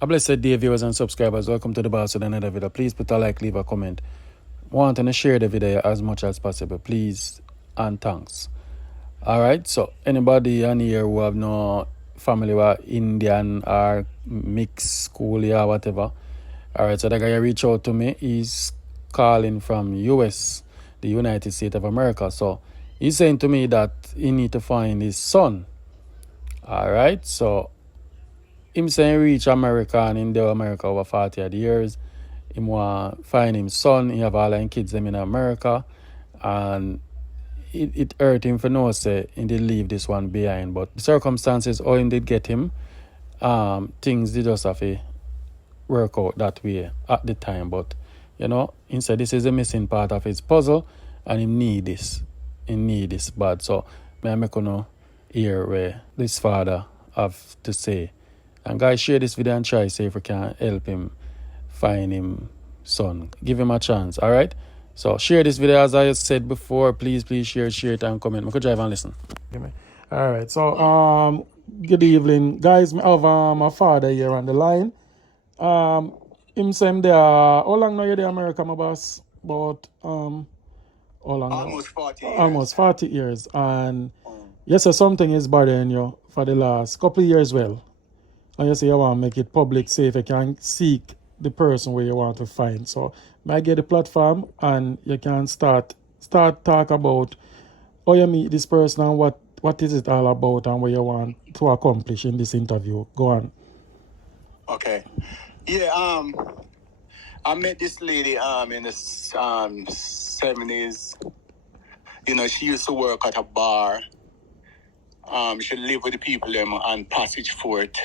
A blessed day, viewers and subscribers. Welcome to the boss with another video. Please put a like, leave a comment. Want to share the video as much as possible, please, and thanks. Alright, so anybody on here who have no family who are Indian or mixed school or whatever. Alright, so the guy reached out to me. He's calling from US, the United States of America. So he's saying to me that he need to find his son. Alright, so him saying reach America and in America over 40 odd years. Him want find him son. He have all his kids them in America. And it hurt him for know say he did leave this one behind. But the circumstances how him did get him, things did just have to work out that way at the time. But you know, he said this is a missing part of his puzzle and he need this. He need this bad. So may I make you know hear where this father have to say. And guys, share this video and try see if we can help him find him son. Give him a chance, alright? So share this video as I said before. Please share it and comment. I could drive and listen. Alright, so good evening. Guys, I have my father here on the line. Him saying there how long now you there America, my boss? But how long almost 40 years. Almost 40 years. And yes, so something is bothering you for the last couple of years well. And you say you want to make it public so if you can seek the person where you want to find. So I get the platform and you can start talk about how you meet this person and what is it all about and what you want to accomplish in this interview. Go on. Okay. Yeah, I met this lady in the 70s. You know, she used to work at a bar. She lived with the people on Passage Fort.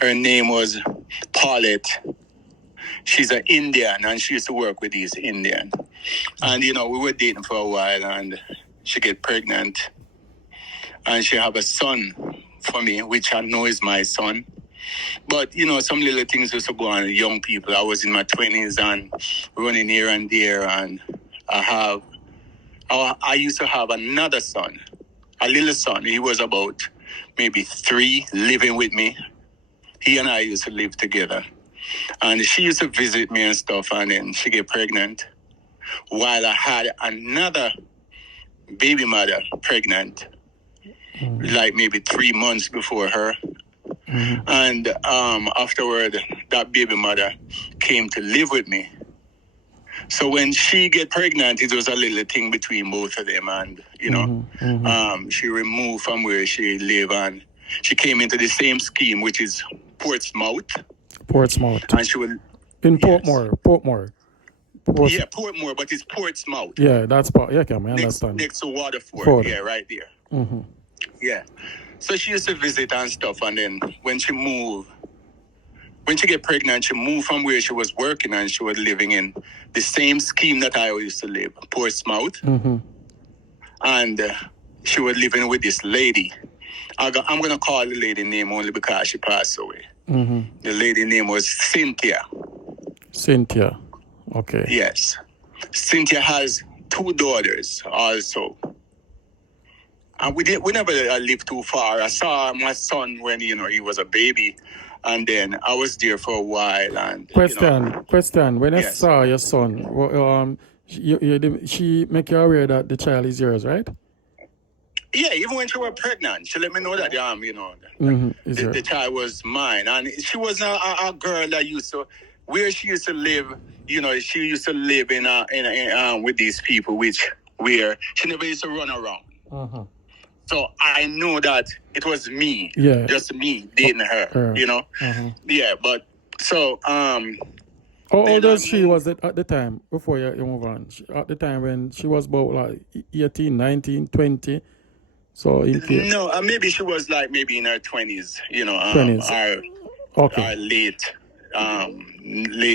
Her name was Paulette. She's an Indian and she used to work with these Indians. And, you know, we were dating for a while and she get pregnant. And she have a son for me, which I know is my son. But, you know, some little things used to go on with young people. I was in my 20s and running here and there. And I used to have another son, a little son. He was about maybe 3 living with me. He and I used to live together. And she used to visit me and stuff, and then she get pregnant. While I had another baby mother pregnant, like maybe 3 months before her. And afterward, that baby mother came to live with me. So when she get pregnant, it was a little thing between both of them. And, you know, she removed from where she lived and she came into the same scheme, which is Portsmouth. And she would... In Portmore. Yeah, Portmore, but it's Portsmouth. Yeah, that's part. Yeah, okay, I understand. Next to Waterford. Yeah, right there. Yeah. So she used to visit and stuff. And then when she get pregnant, she moved from where she was working and she was living in the same scheme that I used to live, Portsmouth. And she was living with this lady. I'm going to call the lady name only because she passed away. The lady name was Cynthia. Cynthia. Okay. Yes. Cynthia has 2 daughters also. And we never lived too far. I saw my son when, you know, he was a baby. And then I was there for a while. And Question. When I saw your son, she make you aware that the child is yours, right? Yeah, even when she was pregnant, she let me know that, you know, the child was mine. And she was a girl that used to, where she used to live, you know, she used to live in with these people, where she never used to run around. So I know that it was me, just me dating her, you know. Yeah, but so... How old was she at the time, before you move on? At the time when she was about like 18, 19, 20? So no, maybe she was like maybe in her 20s, you know, 20s. Or late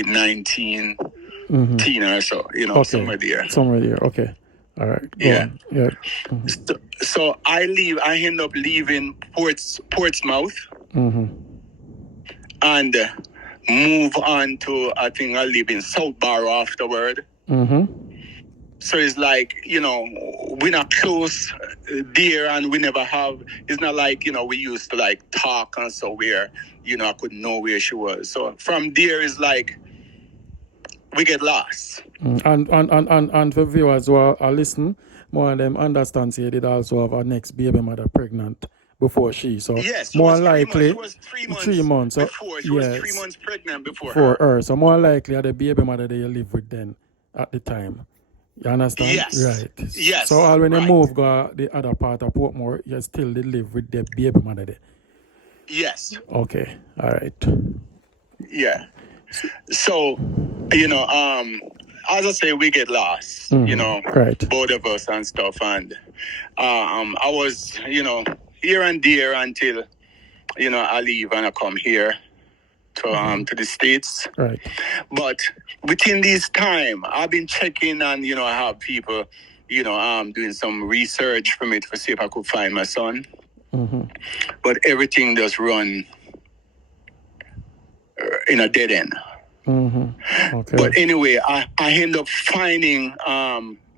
19, teen or so, you know, somewhere there. Okay. All right. Go on. Yeah. So I end up leaving Portsmouth and move on to, I think I live in South Barrow afterward. So it's like, we're not close there, and we never have. It's not like, we used to like talk and so where, I could know where she was. So from there is like we get lost. And for viewers who are listening, more of them understand she did also have her next baby mother pregnant before she. So Yes, more likely she was 3 months. 3 months. So, before. She was 3 months pregnant before for her. her. So more likely the baby mother that you live with then at the time. You understand? Yes. Right. Yes. So all when you right. move go the other part of Portmore, you still did live with the baby mother there. Yes. Okay. All right. Yeah. So, as I say, we get lost, Right. both of us and stuff. And I was, here and there until, I leave and I come here to the States. Right. But within this time, I've been checking and, I have people, doing some research for me to see if I could find my son. But everything just run in a dead end. Okay. But anyway, I end up finding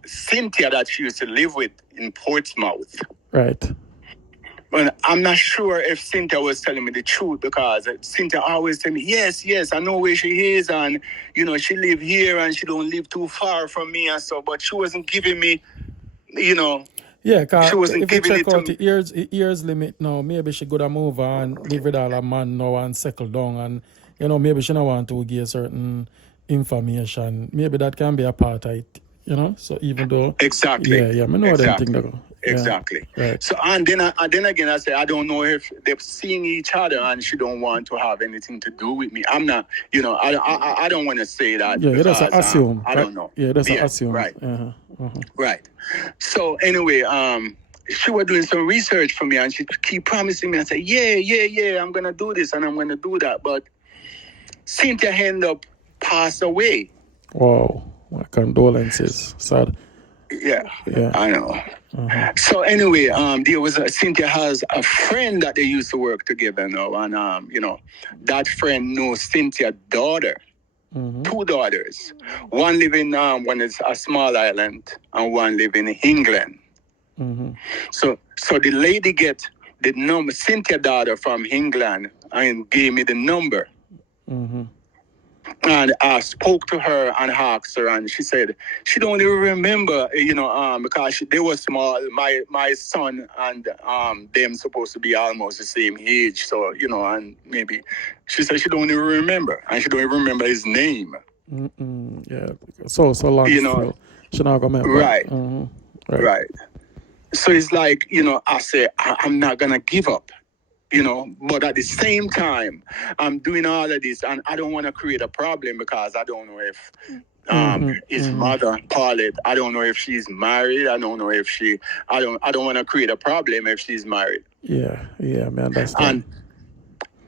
Cynthia that she used to live with in Portsmouth. Right. But I'm not sure if Cynthia was telling me the truth, because Cynthia always tell me, yes, I know where she is, and she live here and she don't live too far from me and so. But she wasn't giving me, Yeah, cause she wasn't if you giving check it to out me. the years limit now, maybe she could have move on, live with all a man now and settle down, and maybe she don't want to give certain information. Maybe that can be a part of it, So even though Exactly. I know them thing that go. Exactly. Right. So and then again I say I don't know if they're seeing each other and she don't want to have anything to do with me. I'm not, I don't want to say that. Yeah, because, that's assume. I don't know. Yeah, that's assume. Right. Right. So anyway, she was doing some research for me and she keep promising me and say, yeah, I'm gonna do this and I'm gonna do that. But Cynthia ended up passed away. Wow. My condolences. Sad. Yeah. I know. So anyway, there was Cynthia has a friend that they used to work together now, and that friend knows Cynthia's daughter, 2 daughters. One living one is a small island, and one living in England. So the lady get the number, Cynthia's daughter from England, and gave me the number. And I spoke to her and asked her, and she said she don't even remember, because they were small. My son and them supposed to be almost the same age. So and maybe she said she don't even remember, and she don't even remember his name. Yeah, so long. She not gonna remember. Right. Right. So it's like I say I'm not gonna give up. But at the same time, I'm doing all of this, and I don't want to create a problem, because I don't know if his mother, Paulette, I don't know if she's married. I don't know if I don't want to create a problem if she's married. Yeah, man, understand.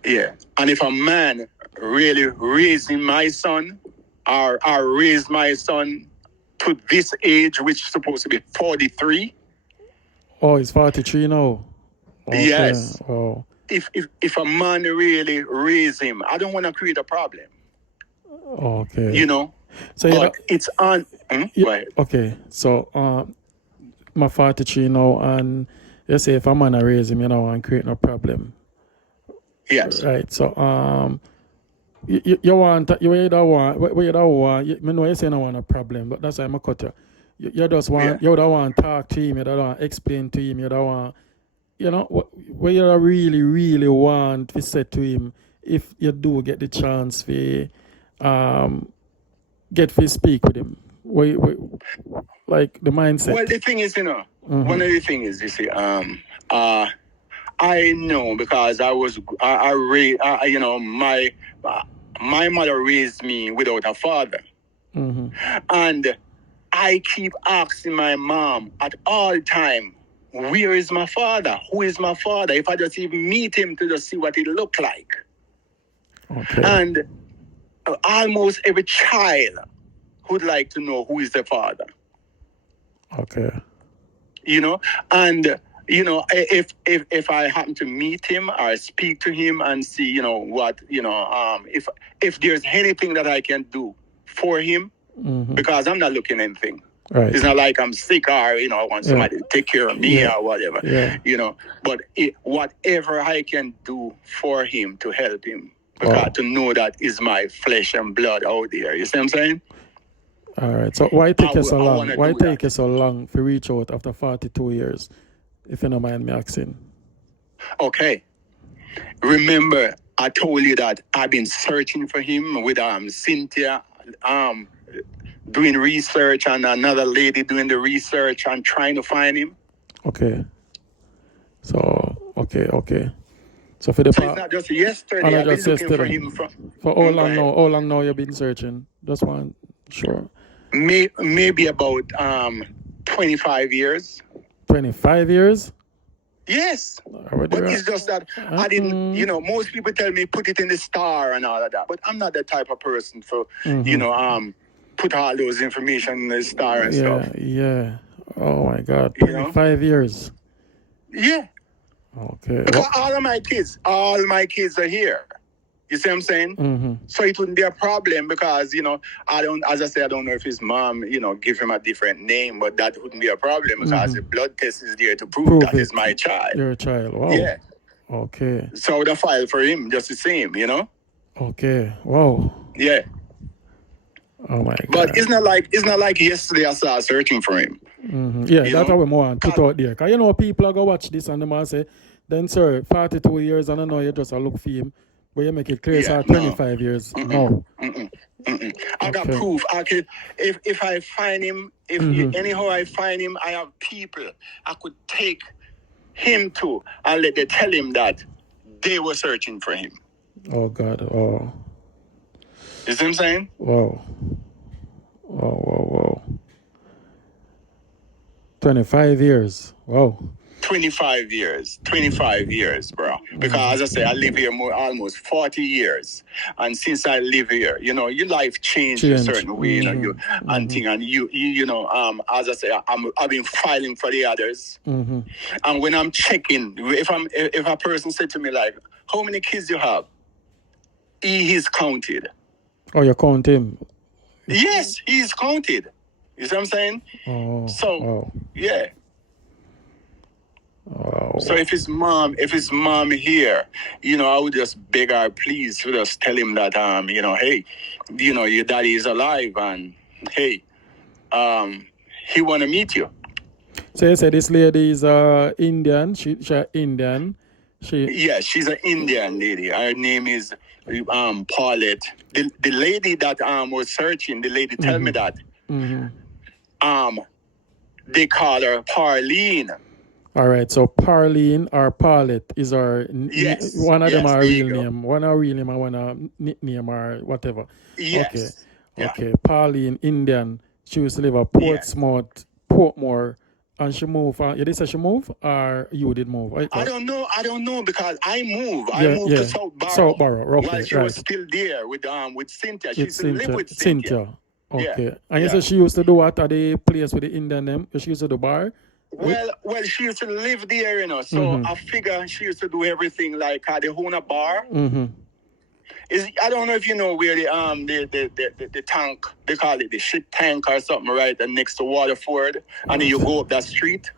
And if a man really raising my son, or raised my son to this age, which is supposed to be 43. Oh, he's 43 now. Okay. Yes. Oh. If a man really raise him, I don't want to create a problem. Okay. So but it's on. Okay. So my 43 now, and you say if a man raise him, and create no problem. Yes. Right. So you either want, I know you say no want a problem, but that's why I'm a cut you. You just want, you don't want to talk to him, you don't want to explain to him, you don't want, what you really, really want to say to him, if you do get the chance to get to speak with him. Like the mindset. Well, the thing is, one of the things is, you see, I know, because my mother raised me without a father. And I keep asking my mom at all time, where is my father? Who is my father? If I just even meet him to just see what he look like. Okay. And almost every child would like to know who is the father. Okay. And if I happen to meet him or speak to him and see, what, if there's anything that I can do for him, because I'm not looking anything. Right. It's not like I'm sick or, I want somebody to take care of me or whatever, But whatever I can do for him to help him, because to know that is my flesh and blood out there. You see what I'm saying? All right. So why take you so long? Why take you so long to reach out after 42 years, if you don't mind me asking? Okay. Remember, I told you that I've been searching for him with Cynthia, doing research, and another lady doing the research and trying to find him. Okay. So, okay. So for the it's not just yesterday. I've been looking for him for how long now? How long now you've been searching? Just one, sure. Maybe about 25 years. 25 years? Yes. But it's just that I didn't, most people tell me put it in the star and all of that. But I'm not the type of person for, put all those information in the star and stuff. Yeah. Oh my God. 25 years. Yeah. Okay. Because all my kids are here. You see what I'm saying? Mm-hmm. So it wouldn't be a problem because, I don't know if his mom, give him a different name, but that wouldn't be a problem because the blood test is there to prove that is my child. Your child. Wow. Yeah. Okay. So I would have filed for him just the same, Okay. Wow. Yeah. Oh my God. But it's not like yesterday I started searching for him. Mm-hmm. Yeah, that's what we want to put out there. Because people are going to watch this and they might say, then sir, 42 years and I know you just look for him. But you make it clear, sir, 25 years. No. I got proof. I could, if I find him, anyhow I find him, I have people I could take him to and let them tell him that they were searching for him. Oh God. Oh. You see what I'm saying? Wow. 25 years. Wow. 25 years, bro. Because as I say, I live here almost 40 years. And since I live here, your life changed a certain way, and thing. And as I say, I've been filing for the others. Mm-hmm. And when I'm checking, if a person said to me like, how many kids you have? He's counted. Oh, you count him? Yes, he's counted. You see what I'm saying? Oh. So, yeah. Wow. So if his mom here, I would just beg her, please, to just tell him that, hey, your daddy is alive, and hey, he want to meet you. So you said this lady is Indian. She's Indian. She's an Indian lady. Her name is Paulette. The lady that was searching, the lady tell me that. Mm-hmm. They call her Parlene. All right, so Parlene or Paulette is our one of them are real name. One are real name and one are nickname or whatever. Yes. Okay. Parlene, Indian. She used to live at Portsmouth, Portmore, and she moved. You did say she moved or you did move? I don't know because I moved. I moved to Southborough. Okay, while she was still there with Cynthia. She used to live with Cynthia. Okay. Yeah. And you said she used to do what at the place with the Indian name? She used to do bar? Well, she used to live there, So I figure she used to do everything like they own a bar. Mm-hmm. I don't know if you know where the tank, they call it the shit tank or something, right? And next to Waterford, and then you go up that street.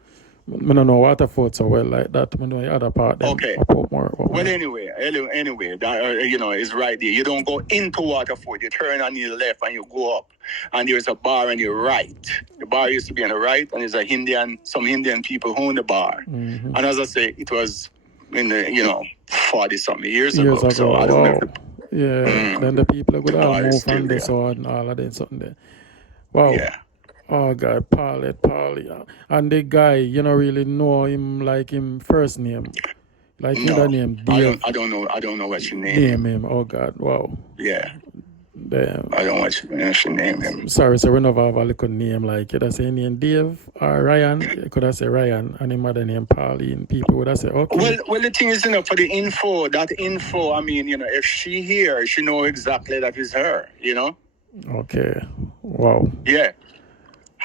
I don't know Waterford so well like that. I know the other part. Okay. Well, anyway, that, it's right there. You don't go into Waterford. You turn on your left and you go up, and there's a bar on your right. The bar used to be on the right, and there's some Indian people who own the bar. Mm-hmm. And as I say, it was in the 40-something years ago. So I don't know. Then the people would all move from this and all of that something there. Wow. Yeah. Oh God, Paulette. And the guy, you don't really know him like him first name. Like the name Dave. I don't know what you name him. Oh God, wow. Yeah. Damn. I don't know what you name him. Sorry, so we never have a little name like could I say name Dave or Ryan? Could I say Ryan and him other name Pauline? People would I say okay. Well the thing is, for the info, I mean, if she here, she know exactly that is her, Okay. Wow. Yeah.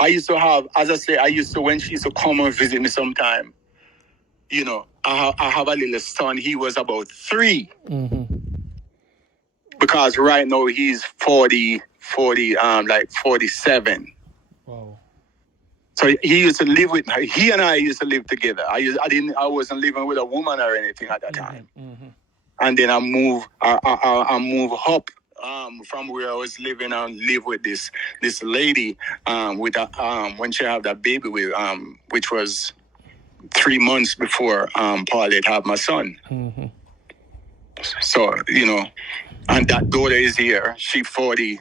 I used to have, as I say, when she used to come and visit me sometime, I have a little son. He was about 3. Mm-hmm. Because right now he's 47. Wow. So he used to live with her. He and I used to live together. I wasn't living with a woman or anything at that time. And then I moved up from where I was living and live with this lady with when she had that baby with which was 3 months before Paulette had my son. So and that daughter is here. She 44.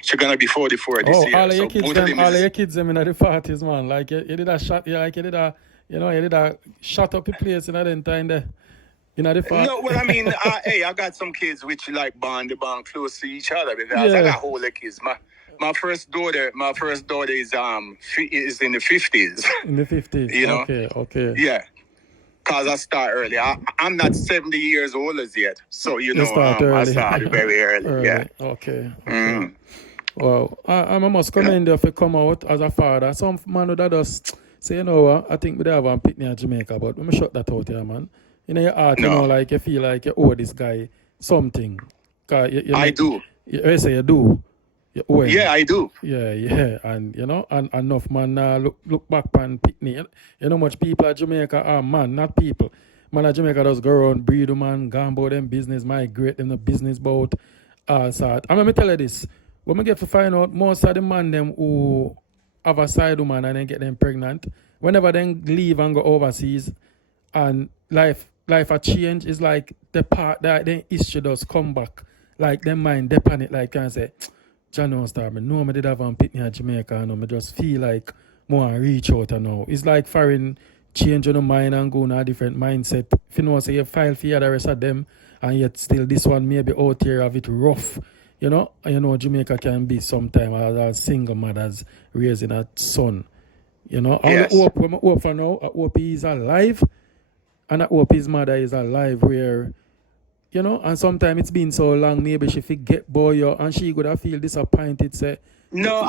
She's gonna be 44 this year. All of your kids, them in the 40s, man. Like you did a shot, like you did a shut up the place in that time there. The 40s. No, well, I mean, hey, I got some kids which like bond close to each other because I got older kids. My first daughter is in the 50s. In the 50s. Okay. Yeah. Because I start early. I'm not 70 years old as yet. So, I started very early. Yeah. Okay. Well, I must commend you for come out as a father. Some man that just say, I think we have a picnic in Jamaica, but let me shut that out here, man. Your heart, like you feel like you owe this guy something. I do. You say you do. Yeah, I do. Yeah, and and enough man look back on picnic. Much people at Jamaica are man, not people. Man at Jamaica just go around, breed man, go about them business, migrate them the business boat, sort. And let me tell you this, when we get to find out most of the man them who have a side woman and then get them pregnant, whenever they leave and go overseas and life a change, is like the part that then history does come back. Like them mind depend it like can say John Star, I know I did have a picnic in Jamaica and I just feel like more reach out now. It's like foreign change your mind and go in a different mindset. If you know, say you file for the rest of them and yet still this one maybe out here have it rough. Jamaica can be sometime as a single mothers raising a son. Yes. I hope for now, I hope he's alive and I hope his mother is alive where and sometimes it's been so long, maybe she forget boy and she could have feel disappointed, say. No,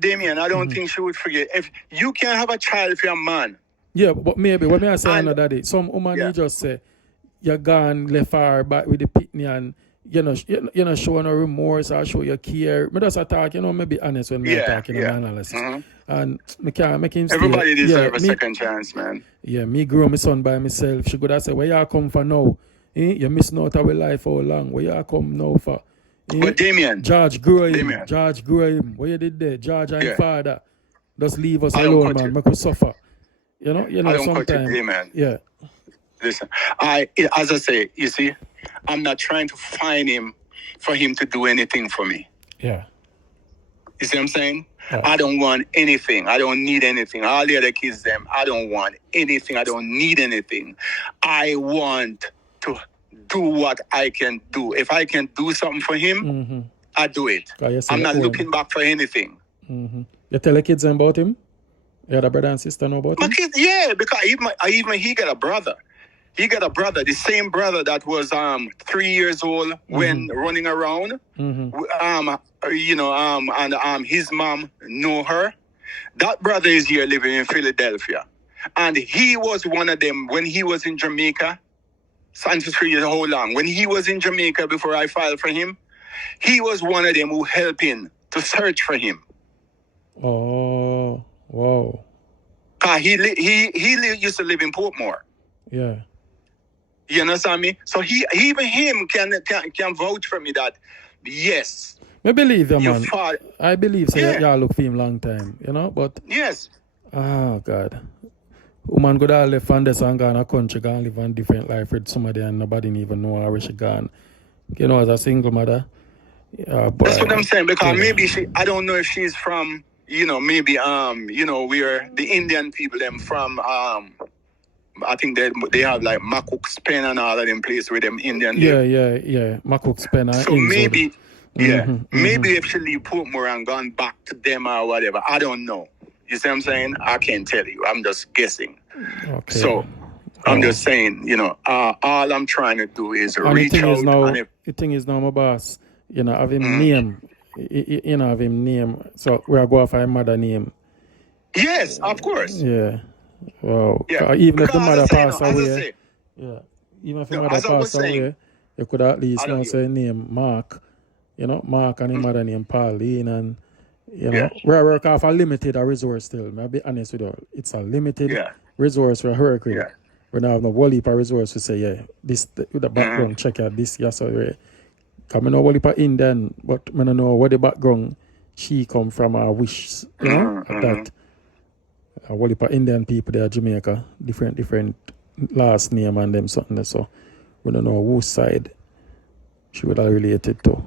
Damien, I don't think she would forget. If you can have a child if you're a man. Yeah, but maybe, what may I say another day? Some woman you just say, you're gone, left her back with the picnic and, show no remorse or show your care. Me just talk, maybe honest when me talking in analysis. And me can't make him everybody deserves a second chance, man. Yeah, me grow my son by myself. She could have said, where you come for now? You missing out our life for long. Where you come now for? But Damien. George grew him. What you did there? George and father. Just leave us alone, man. Make us suffer. I don't cut you, Damien. Yeah. Listen, as I say, you see, I'm not trying to find him for him to do anything for me. Yeah. You see what I'm saying? Yeah. I don't want anything. I don't need anything. All the other kids, I don't want anything. I don't need anything. I want to do what I can do. If I can do something for him, I do it. I'm not looking back for anything. You tell the kids about him? You had a brother and sister know about him? My kids, yeah, because even he got a brother. He got a brother, the same brother that was 3 years old when running around. And his mom know her. That brother is here living in Philadelphia. And he was one of them when he was in Jamaica. Santos 3 years how long? When he was in Jamaica before I filed for him, he was one of them who helped him to search for him. Oh, wow. He used to live in Portmore. Yeah. You understand me? So even him can vouch for me that yes. I believe you, man. I believe so. Yeah. Y'all look for him long time, but yes. Oh God. Woman go to left from this and gone a country, gone live a different life with somebody and nobody even know where she gone. As a single mother. But that's what I'm saying, because maybe I don't know if she's from, maybe where the Indian people them from I think they have like Makuk's Pen and all of them places with them Indian. Yeah. Makuk's Pen. So maybe, maybe if she leave Portmore and gone back to them or whatever, I don't know. You see what I'm saying? I can't tell you. I'm just guessing. Okay. So I'm just saying, all I'm trying to do is reach out. The thing is now, my boss, have him name. Have him name. So we are going for his mother name. Yes, of course. Yeah. Wow. Yeah. Even if the mother passed away. Even if the mother passed away, you could at least say name Mark. Mark and his mother name Pauline and You Yeah. know, we work off a limited resource still. I'll be honest with you. It's a limited Yeah. resource we work with. Yeah. We don't have no whole heap of resource to say, yeah, this with the background, Mm-hmm. check out this, yes, or yeah. Because I know whole heap of Indian, but I don't know where the background she come from or wish, you know, Mm-hmm. that a whole heap of Indian people there, Jamaica, different last name and them something there. So we don't know whose side she would have related to.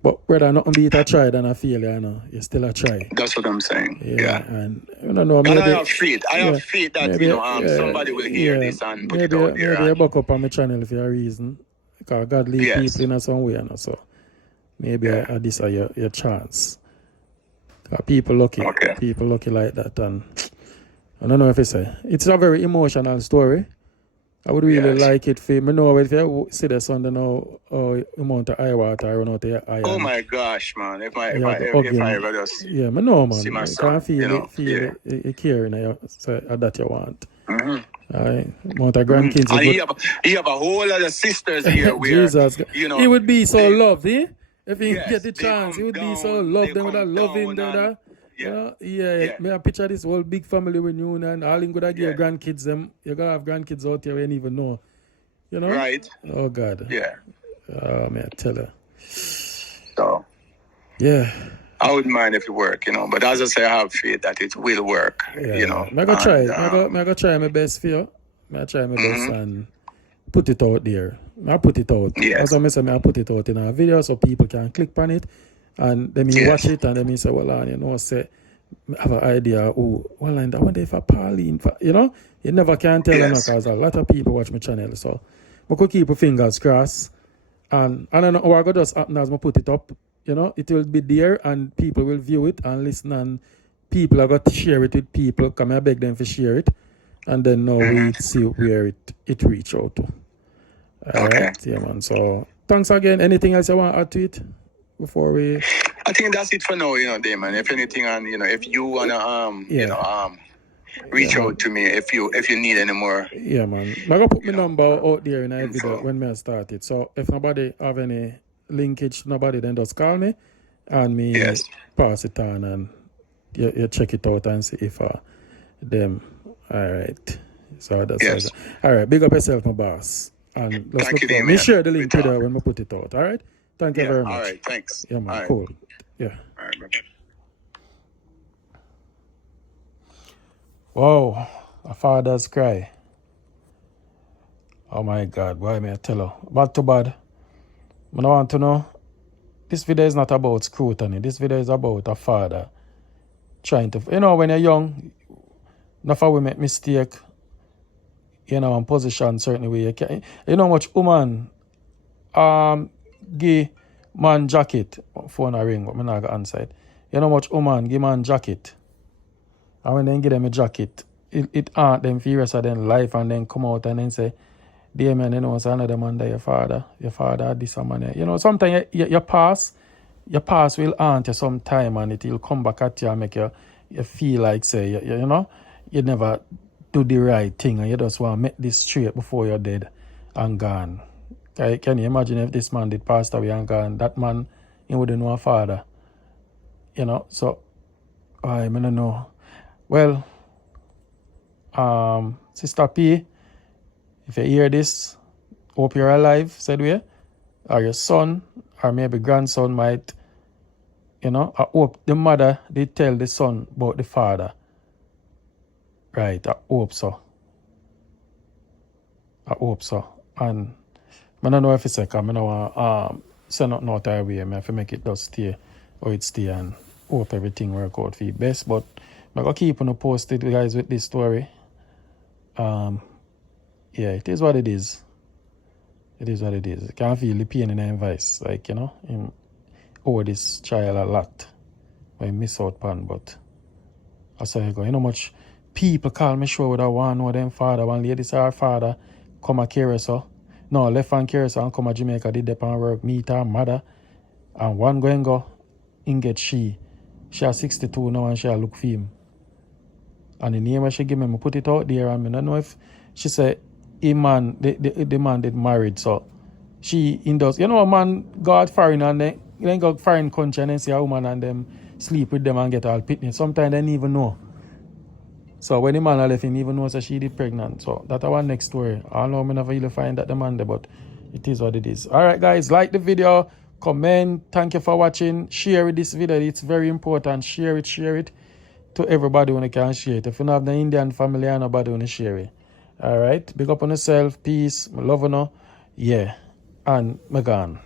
But whether nothing beat a try than a failure, you know, you still a try. That's what I'm saying. Yeah. And I don't know, And maybe I have faith. I have faith that maybe somebody will hear this and put it maybe out there. maybe I buck up on my channel for a reason. Because God lead people in some way, you know, so maybe this is your chance. Because people lucky like that, and I don't know if it's a very emotional story. I would really like it for me know if you see the sun, then know amount of eye water I run out of your eye. Oh my gosh, man! If I ever just I know, man. see my You son, can't feel it caring that you want. Amount of grandkids. And he have a whole lot of sisters here where Jesus, he would be so loved, eh? If he Yes, get the they chance, come he would be down, so loved. they They would have come loved him down there. and- Me I picture this whole big family reunion. All in good give your grandkids them. You're gonna have grandkids out here you ain't even know. You know? Right. Oh God. Yeah. Man, I tell her. So Yeah. I wouldn't mind if it work, you know. But as I say, I have faith that it will work. You know. I go try. I go try my best for you. I try my best and put it out there. I put it out. Yes. As I put it out in a video so people can click on it and then me watch it and then me say, well, you know, say I have an idea. Oh, well, I wonder if Pauline, you know, you never can tell them because a lot of people watch my channel. So I could keep my fingers crossed. And I don't know how I go just happen as I put it up. You know, it will be there and people will view it and listen and people are going to share it with people. Come I beg them to share it. And then now we see where it reach out to. All right, yeah, man. So thanks again. Anything else you want to add to it before we? I think that's it for now, you know, Damon. If anything, and you know, if you wanna reach out to me if you need any more. Yeah, man. I'm gonna put my number out there in a video when I start it. So if nobody have any linkage, nobody then just call me and me pass it on and you check it out and see if them. All right. So that's all right. Big up yourself, my boss. And let's Thank you, Damon. Me share the link with her when we put it out. All right. Thank you very much. All right. Thanks. Yeah, man. All right. Cool. Yeah. All right, man. Whoa. A father's cry. Oh my God. Why may I tell her? Bad to bad. I want to know. This video is not about scrutiny. This video is about a father trying to, you know, when you're young, enough we make mistake, you know, in position certain way. You know how much woman give man jacket, phone a ring, but I'm not going to answer it. You know how much woman give man jacket. And when they give them a jacket, it haunt them for the rest of their life and then come out and then say, dear man, you know, it's another man that your father this and man. You know, sometimes your past will haunt you sometime and it will come back at you and make you feel like, say, you know, you never do the right thing and you just want to make this straight before you're dead and gone. Can you imagine if this man did pass away and gone? That man, he wouldn't know a father. You know, so I don't know. Well, Sister P, if you hear this, hope you're alive, said we. Or your son, or maybe grandson might, you know, I hope the mother did tell the son about the father. Right, I hope so. And I don't know if it's like, I don't want to send nothing out our way. I have to make it just stay or it stay and hope everything work out for you best. But I'm going to keep on posted, guys, with this story. Yeah, it is what it is. It is what it is. I can feel the pain in the voice. Like, you know, him owe this child a lot. I miss out on, but I say, you know much people call me sure with a one know them father. One lady say her father come a Curacao. No, left on Curacao and come a Jamaica, did the pan work, meet her mother. And one going go in get she. She has 62 now and she look for him. And the name she give me, I put it out there and I don't know if she said the man did married, so she in those, you know, a man go out foreign and then go foreign country and then see a woman and them sleep with them and get all pitney. Sometimes they didn't even know. So when the man left him, even knows that she did pregnant. So that's our next story. I don't know, I never really find that the man there, but it is what it is. Alright guys, like the video, comment, thank you for watching, share this video, it's very important. Share it to everybody when you can share it. If you don't have the Indian family and nobody want to share it. Alright, big up on yourself, peace, love you know. Yeah. And me gone.